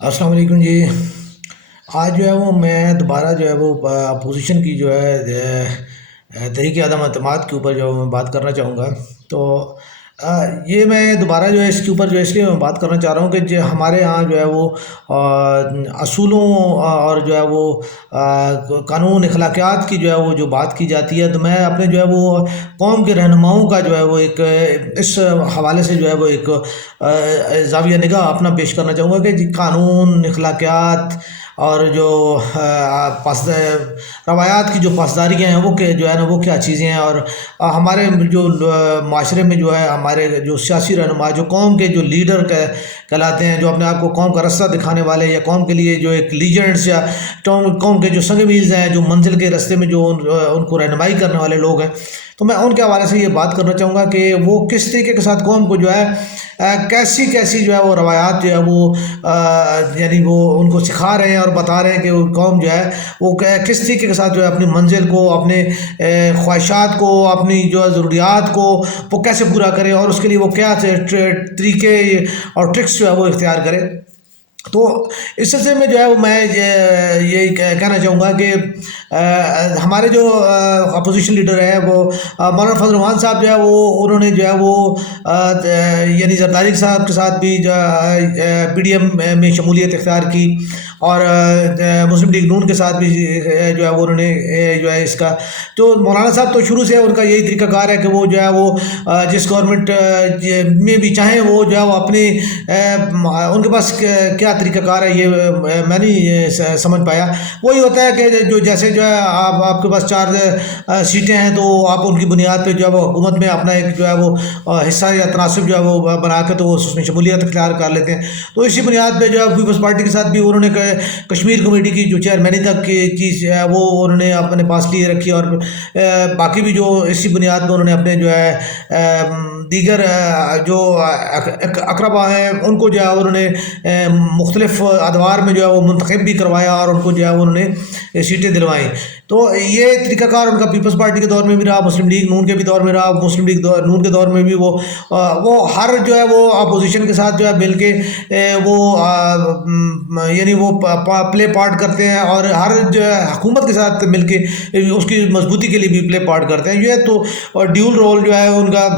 السلام علیکم جی۔ آج جو ہے وہ میں دوبارہ جو ہے وہ اپوزیشن کی جو ہے تحریک عدم اعتماد کے اوپر جو میں بات کرنا چاہوں گا۔ تو یہ میں دوبارہ جو ہے اس کے اوپر جو ہے اس لیے میں بات کرنا چاہ رہا ہوں کہ جو ہمارے ہاں جو ہے وہ اصولوں اور جو ہے وہ قانون اخلاقیات کی جو ہے وہ جو بات کی جاتی ہے، تو میں اپنے جو ہے وہ قوم کے رہنماؤں کا جو ہے وہ ایک اس حوالے سے جو ہے وہ ایک زاویہ نگاہ اپنا پیش کرنا چاہوں گا کہ جی قانون اخلاقیات اور جو روایات کی جو پاسداریاں ہیں وہ جو ہے نا وہ کیا چیزیں ہیں، اور ہمارے جو معاشرے میں جو ہے ہمارے جو سیاسی رہنما جو قوم کے جو لیڈر کہلاتے ہیں، جو اپنے آپ کو قوم کا رستہ دکھانے والے یا قوم کے لیے جو ایک لیجنڈس یا قوم کے جو سنگ میز ہیں، جو منزل کے راستے میں جو ان کو رہنمائی کرنے والے لوگ ہیں، تو میں ان کے حوالے سے یہ بات کرنا چاہوں گا کہ وہ کس طریقے کے ساتھ قوم کو جو ہے کیسی جو ہے وہ روایات جو ہے وہ یعنی وہ ان کو سکھا رہے ہیں اور بتا رہے ہیں کہ وہ قوم جو ہے وہ کس طریقے کے ساتھ جو ہے اپنی منزل کو، اپنے خواہشات کو، اپنی جو ہے ضروریات کو وہ کیسے پورا کرے، اور اس کے لیے وہ کیا طریقے اور ٹرکس جو ہے وہ اختیار کرے۔ تو اس سلسلے میں جو ہے وہ میں یہ کہنا چاہوں گا کہ ہمارے جو اپوزیشن لیڈر ہیں وہ مولانا فضل الرحمان صاحب جو ہے وہ انہوں نے جو ہے وہ یعنی زرداری صاحب کے ساتھ بھی جو پی ڈی ایم میں شمولیت اختیار کی، اور مسلم لیگ نون کے ساتھ بھی جو ہے وہ انہوں نے جو ہے اس کا تو مولانا صاحب تو شروع سے ان کا یہی طریقہ کار ہے کہ وہ جو ہے وہ جس گورنمنٹ میں بھی چاہیں وہ جو ہے وہ اپنی ان کے پاس کیا طریقہ کار ہے یہ میں نہیں سمجھ پایا۔ وہی ہوتا ہے کہ جو جیسے جو ہے آپ کے پاس 4 سیٹیں ہیں تو آپ ان کی بنیاد پہ جو ہے وہ حکومت میں اپنا ایک جو ہے وہ حصہ یا تناسب جو ہے وہ بنا کے تو وہ اس میں شمولیت اختیار کر لیتے ہیں۔ تو اسی بنیاد پہ جو ہے پیپلز پارٹی کے ساتھ بھی انہوں نے کشمیر کمیٹی کی جو چیئرمینی تک کی چیز ہے وہ انہوں نے اپنے پاس لیے رکھی، اور باقی بھی جو اسی بنیاد پہ انہوں نے اپنے جو ہے دیگر جو اقربا ہیں ان کو جو ہے انہوں نے مختلف ادوار میں جو ہے وہ منتخب بھی کروایا، اور ان کو جو ہے انہوں نے سیٹیں دلوائیں۔ تو یہ طریقہ کار ان کا پیپلز پارٹی کے دور میں بھی رہا، مسلم لیگ نون کے بھی دور میں رہا۔ مسلم لیگ نون کے دور میں بھی وہ ہر جو ہے وہ اپوزیشن کے ساتھ جو ہے مل کے وہ یعنی وہ پلے پارٹ کرتے ہیں، اور ہر جو ہے حکومت کے ساتھ مل کے اس کی مضبوطی کے لیے بھی پلے پارٹ کرتے ہیں۔ یہ تو ڈیول رول جو ہے ان کا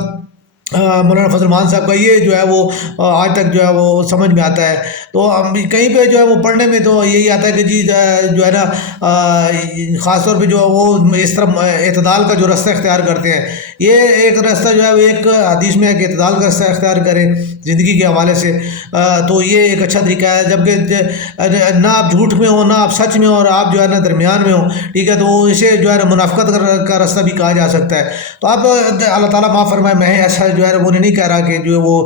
مولانا فضل الرحمان صاحب کا یہ جو ہے وہ آج تک جو ہے وہ سمجھ میں آتا ہے۔ تو کہیں پہ جو ہے وہ پڑھنے میں تو یہی آتا ہے کہ جی جو ہے نا خاص طور پہ جو وہ اس طرح اعتدال کا جو رستہ اختیار کرتے ہیں، یہ ایک راستہ جو ہے وہ ایک حدیث میں ہے کہ اعتدال کا رستہ اختیار کریں زندگی کے حوالے سے، تو یہ ایک اچھا طریقہ ہے، جبکہ نہ آپ جھوٹ میں ہوں نہ آپ سچ میں ہوں اور آپ جو ہے نا درمیان میں ہوں، ٹھیک ہے، تو اسے جو ہے نا منافقت کا راستہ بھی کہا جا سکتا ہے۔ تو اب اللہ تعالیٰ معاف فرمائے، میں ایسا جو ہے وہ نہیں کہہ رہا کہ جو وہ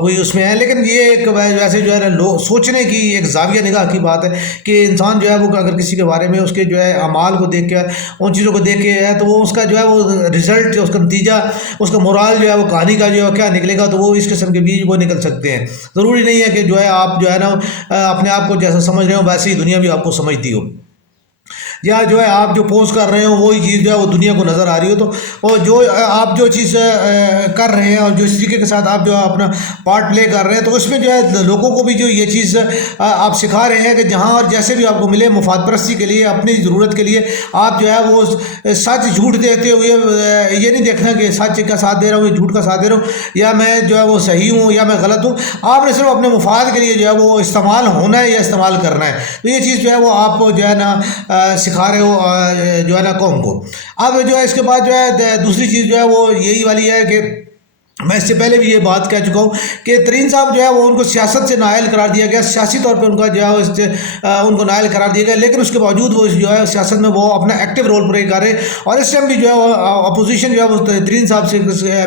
کوئی اس میں ہے، لیکن یہ ایک ویسے جو ہے نا سوچنے کی ایک زاویہ نگاہ کی بات ہے کہ انسان جو ہے وہ اگر کسی کے بارے میں اس کے جو ہے اعمال کو دیکھ کے ان چیزوں کو دیکھ کے ہے تو وہ اس کا جو ہے وہ رزلٹ، اس کا نتیجہ، اس کا مورال جو ہے وہ کہانی کا جو ہے کیا نکلے گا، تو وہ اس قسم کے بیج وہ نکل سکتے ہیں۔ ضروری نہیں ہے کہ جو ہے آپ جو ہے نا اپنے آپ کو جیسا سمجھ رہے ہو ویسے ہی دنیا بھی آپ کو سمجھتی ہو، یا جو ہے آپ جو پوسٹ کر رہے ہو وہی چیز جو ہے وہ دنیا کو نظر آ رہی ہو، تو وہ جو آپ جو چیز کر رہے ہیں اور جو اس طریقے کے ساتھ آپ جو ہے اپنا پارٹ پلے کر رہے ہیں، تو اس میں جو ہے لوگوں کو بھی جو یہ چیز آپ سکھا رہے ہیں کہ جہاں اور جیسے بھی آپ کو ملے مفاد پرستی کے لیے، اپنی ضرورت کے لیے آپ جو ہے وہ سچ جھوٹ دیتے ہوئے یہ نہیں دیکھنا کہ سچ کا ساتھ دے رہا ہوں یا جھوٹ کا ساتھ دے رہا ہوں، یا میں جو ہے وہ صحیح ہوں یا میں غلط ہوں، آپ نے صرف اپنے مفاد کے لیے جو ہے وہ استعمال ہونا ہے یا استعمال کرنا ہے۔ تو یہ چیز جو ہے وہ آپ جو ہے نا سکھا رہے ہو جو ہے نا قوم کو۔ اب جو ہے اس کے بعد جو ہے دوسری چیز جو ہے وہ یہی والی ہے کہ میں اس سے پہلے بھی یہ بات کہہ چکا ہوں کہ ترین صاحب جو ہے وہ ان کو سیاست سے نائل قرار دیا گیا، سیاسی طور پہ ان کا جو ہے ان کو نائل قرار دیا گیا، لیکن اس کے باوجود وہ جو ہے سیاست میں وہ اپنا ایکٹیو رول پلے کر رہے ہیں، اور اس ٹائم بھی جو ہے اپوزیشن جو ہے وہ ترین صاحب سے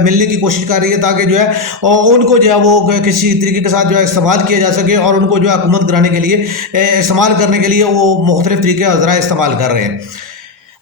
ملنے کی کوشش کر رہی ہے تاکہ جو ہے ان کو جو ہے وہ کسی طریقے کے ساتھ جو ہے استعمال کیا جا سکے، اور ان کو جو ہے حکومت کرانے کے لیے استعمال کرنے کے لیے وہ مختلف طریقے اور ذرائع استعمال کر رہے ہیں۔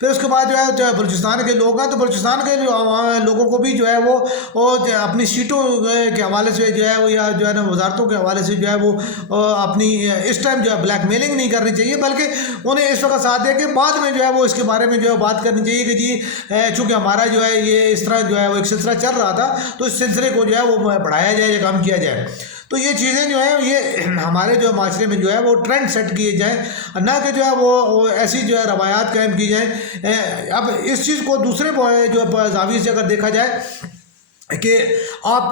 پھر اس کے بعد جو ہے بلوچستان کے لوگ ہیں تو بلوچستان کے لوگوں کو بھی جو ہے وہ اپنی سیٹوں کے حوالے سے جو ہے وہ یا جو ہے نا وزارتوں کے حوالے سے جو ہے وہ اپنی اس ٹائم جو ہے بلیک میلنگ نہیں کرنی چاہیے، بلکہ انہیں اس وقت ساتھ دے کے بعد میں جو ہے وہ اس کے بارے میں جو ہے بات کرنی چاہیے کہ جی چونکہ ہمارا جو ہے یہ اس طرح جو ہے وہ ایک سلسلہ چل رہا تھا تو اس سلسلے کو جو ہے وہ بڑھایا جائے یا کام کیا جائے. تو یہ چیزیں جو ہیں یہ ہمارے جو معاشرے میں جو ہے وہ ٹرینڈ سیٹ کیے جائیں، نہ کہ جو ہے وہ ایسی جو ہے روایات قائم کی جائیں. اب اس چیز کو دوسرے جو زاویے سے اگر دیکھا جائے کہ آپ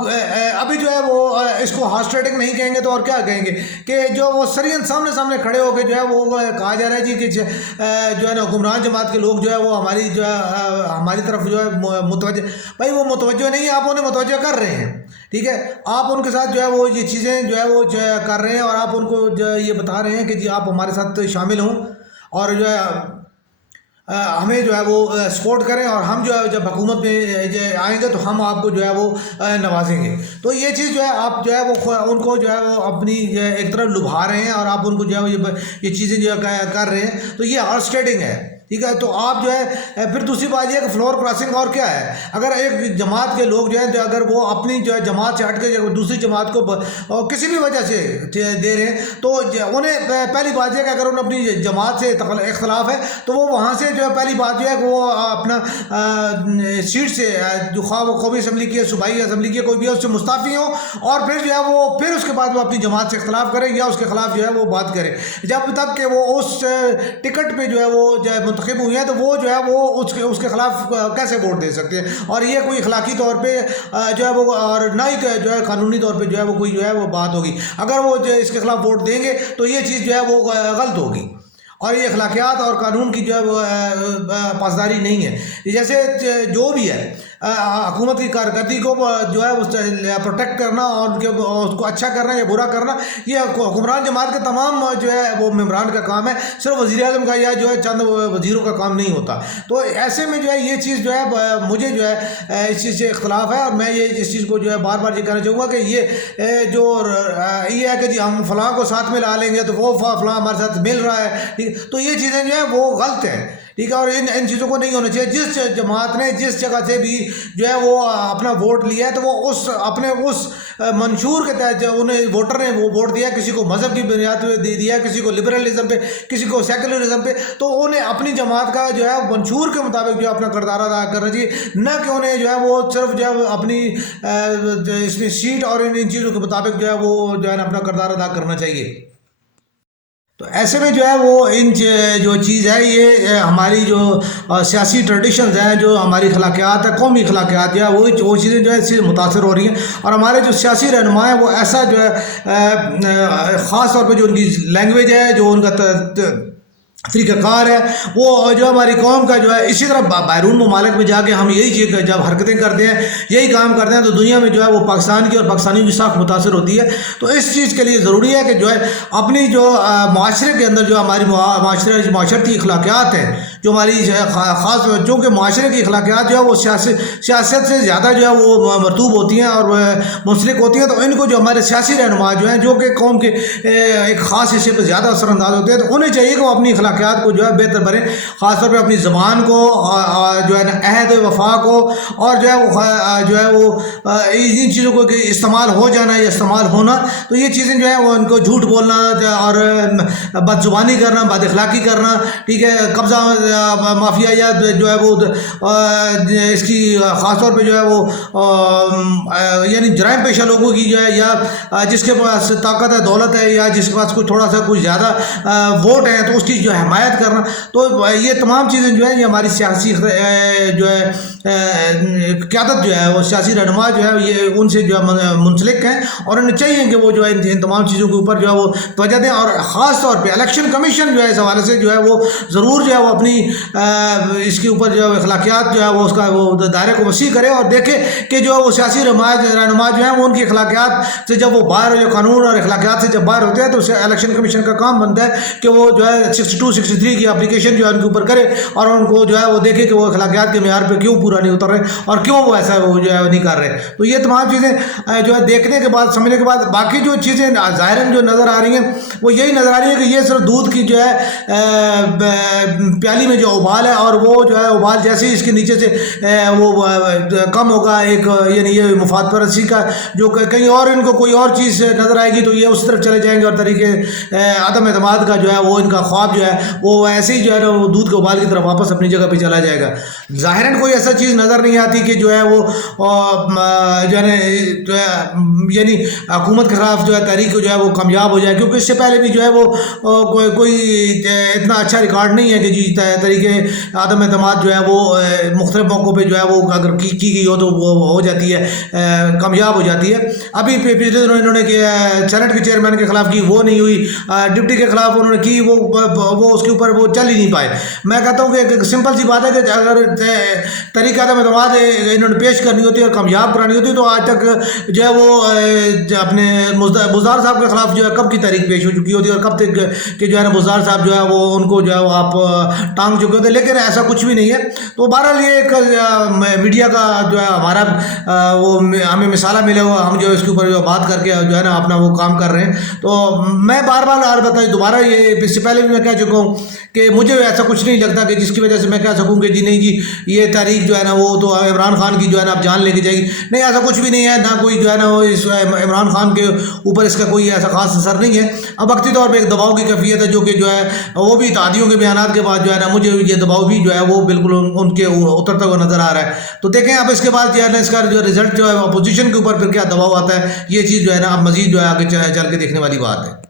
ابھی جو ہے وہ اس کو ہارس ٹریڈنگ نہیں کہیں گے تو اور کیا کہیں گے کہ جو وہ سرین سامنے کھڑے ہو کے جو ہے وہ کہا جا رہا ہے جی کہ جو ہے نا حکمران جماعت کے لوگ جو ہے وہ ہماری جو ہے ہماری طرف جو ہے متوجہ، بھائی وہ متوجہ نہیں، آپ انہیں متوجہ کر رہے ہیں. ٹھیک ہے، آپ ان کے ساتھ جو ہے وہ یہ چیزیں جو ہے وہ کر رہے ہیں اور آپ ان کو جو یہ بتا رہے ہیں کہ جی آپ ہمارے ساتھ شامل ہوں اور جو ہے ہمیں جو ہے وہ سپورٹ کریں اور ہم جو ہے جب حکومت میں آئیں گے تو ہم آپ کو جو ہے وہ نوازیں گے. تو یہ چیز جو ہے آپ جو ہے وہ ان کو جو ہے وہ اپنی ایک طرف لبھا رہے ہیں اور آپ ان کو جو ہے یہ چیزیں جو ہے کر رہے ہیں. تو یہ ہارس ٹریڈنگ ہے. ٹھیک ہے، تو آپ جو ہے پھر دوسری بات یہ کہ فلور کراسنگ اور کیا ہے. اگر ایک جماعت کے لوگ جو ہیں اگر وہ اپنی جو ہے جماعت سے ہٹ کے دوسری جماعت کو کسی بھی وجہ سے دے رہے ہیں تو انہیں پہلی بات یہ کہ اگر انہیں اپنی جماعت سے اختلاف ہے تو وہ وہاں سے جو ہے پہلی بات جو ہے کہ وہ اپنا سیٹ سے جو خواہ وہ قومی اسمبلی کی صوبائی اسمبلی کی کوئی بھی اس سے مستعفی ہو اور پھر جو ہے وہ پھر اس کے بعد وہ اپنی جماعت سے اختلاف کریں یا اس کے خلاف جو ہے وہ بات کریں جب تک کہ وہ اس ٹکٹ پہ جو ہے وہ منتخب ہوئی ہیں تو وہ جو ہے وہ اس کے خلاف کیسے ووٹ دے سکتے ہیں. اور یہ کوئی اخلاقی طور پہ جو ہے وہ اور نہ ہی جو ہے قانونی طور پہ جو ہے وہ کوئی جو ہے وہ بات ہوگی. اگر وہ جو اس کے خلاف ووٹ دیں گے تو یہ چیز جو ہے وہ غلط ہوگی اور یہ اخلاقیات اور قانون کی جو ہے وہ پاسداری نہیں ہے. جیسے جو بھی ہے حکومت کی کارکردگی کو جو ہے پروٹیکٹ کرنا اور ان کے اس کو اچھا کرنا یا برا کرنا یہ حکمران جماعت کے تمام جو ہے وہ ممبران کا کام ہے، صرف وزیر اعظم کا یا جو ہے چند وزیروں کا کام نہیں ہوتا. تو ایسے میں جو ہے یہ چیز جو ہے مجھے جو ہے اس چیز سے اختلاف ہے اور میں یہ اس چیز کو جو ہے بار بار یہ کہنا چاہوں گا کہ یہ جو یہ ہے کہ جی ہم فلاں کو ساتھ میں لا لیں گے تو وہ فلاں ہمارے ساتھ مل رہا ہے، تو یہ چیزیں جو ہیں وہ غلط ہیں. ٹھیک ہے، اور ان چیزوں کو نہیں ہونا چاہیے. جس جماعت نے جس جگہ سے بھی جو ہے وہ اپنا ووٹ لیا ہے تو وہ اپنے اس منشور کے تحت انہیں ووٹر نے وہ ووٹ دیا، کسی کو مذہب کی بنیاد پہ دیا، کسی کو لبرلزم پہ، کسی کو سیکولرزم پہ، تو انہیں اپنی جماعت کا جو ہے منشور کے مطابق جو ہے اپنا کردار ادا کرنا چاہیے، نہ کہ انہیں جو ہے وہ صرف جو ہے اپنی اس میں سیٹ اور ان چیزوں کے مطابق جو ہے وہ جو ہے اپنا کردار ادا کرنا چاہیے. تو ایسے میں جو ہے وہ ان جو چیز ہے یہ ہماری جو سیاسی ٹریڈیشنز ہیں، جو ہماری اخلاقیات ہے، قومی اخلاقیات جو ہے وہ چیزیں جو ہے اس سے متاثر ہو رہی ہیں. اور ہمارے جو سیاسی رہنما ہیں وہ ایسا جو ہے خاص طور پہ جو ان کی لینگویج ہے، جو ان کا طریقہ کار ہے، وہ جو ہماری قوم کا جو ہے اسی طرح بیرون ممالک میں جا کے ہم یہی چیز جب حرکتیں کرتے ہیں، یہی کام کرتے ہیں تو دنیا میں جو ہے وہ پاکستان کی اور پاکستانیوں کی ساکھ متاثر ہوتی ہے. تو اس چیز کے لیے ضروری ہے کہ جو ہے اپنی جو معاشرے کے اندر جو ہماری معاشرتی اخلاقیات ہیں، جو ہماری خاص جو کہ معاشرے کی اخلاقیات جو ہے وہ سیاست سے زیادہ جو ہے وہ مرطوب ہوتی ہیں اور منسلک ہوتی ہیں. تو ان کو جو ہمارے سیاسی رہنما جو ہیں جو کہ قوم کے ایک خاص حصے پہ زیادہ اثر انداز ہوتے ہیں، تو انہیں چاہیے کہ وہ اپنی اخلاقیات کو جو ہے بہتر بنیں، خاص طور پہ اپنی زبان کو جو ہے نا عہد وفا کو اور جو ہے وہ ان چیزوں کو کہ استعمال ہو جانا یا استعمال ہونا. تو یہ چیزیں جو ہے وہ ان کو جھوٹ بولنا اور بد زبانی کرنا، بد اخلاقی کرنا، ٹھیک ہے، قبضہ مافیائیت جو ہے وہ اس کی خاص طور پہ جو ہے وہ یعنی جرائم پیشہ لوگوں کی جو ہے یا جس کے پاس طاقت ہے، دولت ہے، یا جس کے پاس کوئی تھوڑا سا کچھ زیادہ ووٹ ہیں تو اس کی جو ہے حمایت کرنا. تو یہ تمام چیزیں جو ہیں یہ ہماری سیاسی جو ہے قیادت جو ہے وہ سیاسی رہنما جو ہے یہ ان سے جو ہے منسلک ہیں اور انہیں چاہیے کہ وہ جو ہے ان تمام چیزوں کے اوپر جو ہے وہ توجہ دیں. اور خاص طور پہ الیکشن کمیشن جو ہے اس حوالے سے جو ہے وہ ضرور جو ہے وہ اپنی اس کے اوپر جو ہے اخلاقیات جو ہے وہ اس کا وہ دائرے کو وسیع کرے اور دیکھے کہ جو وہ سیاسی رہنما جو ہیں وہ ان کی اخلاقیات سے جب وہ باہر جو قانون اور اخلاقیات سے جب باہر ہوتے ہیں تو الیکشن کمیشن کا کام بنتا ہے کہ وہ جو ہے 62-63 کی اپلیکیشن جو ہے ان کے اوپر کرے اور ان کو جو ہے وہ دیکھے کہ وہ اخلاقیات کے معیار پہ کیوں پورا نہیں اتر رہے اور کیوں وہ ایسا وہ جو ہے نہیں کر رہے. تو یہ تمام چیزیں جو ہے دیکھنے کے بعد سمجھنے کے بعد باقی جو چیزیں ظاہراً جو نظر آ رہی ہیں وہ یہی نظر آ رہی ہے کہ یہ صرف دودھ کی جو ہے پیالی تحری میں جو ابال ہے اور وہ جو ہے ابال جیسے ہی اس کے نیچے سے وہ کم ہوگا ایک یعنی یہ مفاد پرستی کا جو کہیں اور ان کو کوئی اور چیز نظر آئے گی تو یہ اس طرف چلے جائیں گے اور طریقے عدم اعتماد کا جو ہے وہ ان کا خواب جو ہے وہ ایسے ہی جو ہے نا وہ دودھ کے ابال کی طرف واپس اپنی جگہ پہ چلا جائے گا. ظاہراً کوئی ایسا چیز نظر نہیں آتی کہ جو ہے وہ جو ہے یعنی حکومت کے خلاف جو ہے تحریک جو ہے وہ کامیاب ہو جائے, کیونکہ اس سے پہلے بھی جو ہے وہ کوئی اتنا اچھا ریکارڈ نہیں ہے کہ جی طریقے عدم اعتماد جو ہے وہ مختلف موقعوں پہ جو ہے وہ اگر کی گئی ہو تو وہ ہو جاتی ہے, کامیاب ہو جاتی ہے. ابھی پچھلے دنوں انہوں نے سینٹ کے چیئرمین کے خلاف کی, وہ نہیں ہوئی. ڈپٹی کے خلاف انہوں نے کی, وہ اس کے اوپر وہ چل ہی نہیں پائے. میں کہتا ہوں کہ ایک سمپل سی بات ہے کہ اگر طریقہ عدم اعتماد انہوں نے پیش کرنی ہوتی ہے اور کامیاب کرانی ہوتی ہے تو آج تک جو ہے وہ اپنے بزدار صاحب کے خلاف جو ہے کب کی تحریک پیش ہو چکی ہوتی ہے اور کب تک کہ جو ہے نا بزدار صاحب جو ہے وہ ان کو جو ہے وہ آپ ٹانگ چکے ہوتے, لیکن ایسا کچھ بھی نہیں ہے. تو بہرحال یہ ایک میڈیا کا جو ہے ہمارا وہ ہمیں مثالہ ملے ہوا, ہم جو اس کے اوپر جو بات کر کے جو ہے نا اپنا وہ کام کر رہے ہیں. تو میں بار بتائی دوبارہ یہ اس سے پہلے بھی میں کہہ چکا ہوں کہ مجھے ایسا کچھ نہیں لگتا کہ جس کی وجہ سے میں کہہ سکوں کہ جی نہیں جی یہ تحریک جو ہے نا وہ تو عمران خان کی جو ہے نا اب جان لے کے جائے گی. نہیں, ایسا کچھ بھی نہیں ہے, نہ کوئی جو ہے نا وہ اس عمران خان کے اوپر اس کا کوئی ایسا خاص اثر نہیں ہے. اب وقتی طور پہ ایک دباؤ کی کیفیت ہے جو کہ جو ہے وہ بھی اتحادیوں کے بیانات کے بعد جو ہے نا مجھے یہ دباؤ بھی جو ہے وہ بالکل ان کے اترتا ہوا نظر آ رہا ہے. تو دیکھیں اب اس کے بعد جو ہے نا اس کا جو رزلٹ جو ہے اپوزیشن کے اوپر پھر کیا دباؤ آتا ہے, یہ چیز جو ہے نا اب مزید جو ہے آگے چل کے دیکھنے والی بات ہے.